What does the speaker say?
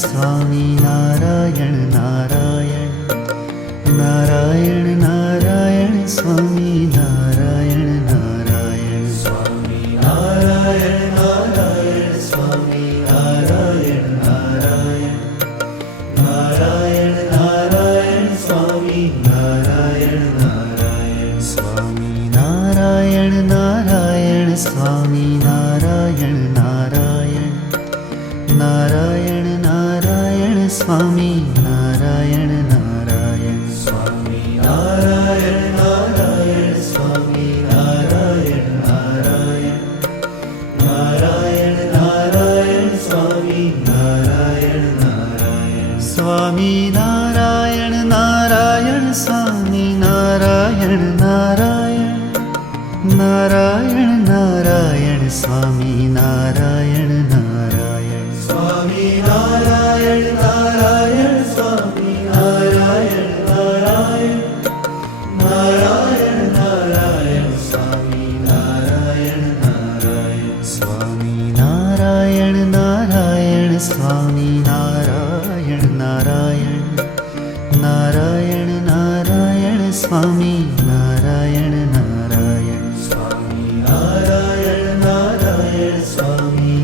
Swami Narayan Narayan Narayan Narayan Swami Narayan Narayan Swami Narayan Narayan Swami Narayan Narayan Narayan Narayan Swami Narayan Narayan Swami Narayan Narayan Swami Narayan Narayan Narayan Narayan Swami Narayan Narayan Swami Narayan Narayan Swami Narayan Narayan Narayan Narayan Swami Narayan Narayan Swami Narayan Narayan Swami Narayan Narayan Narayan Narayan Swami Narayan Narayan Swami Narayan Narayan Swami Narayan Narayan Narayan Narayan Swami Narayan Narayan Swami Narayan Narayan Swami Narayan Narayan Narayan Narayan Swami Narayan Narayan Swami Narayan Narayan Swami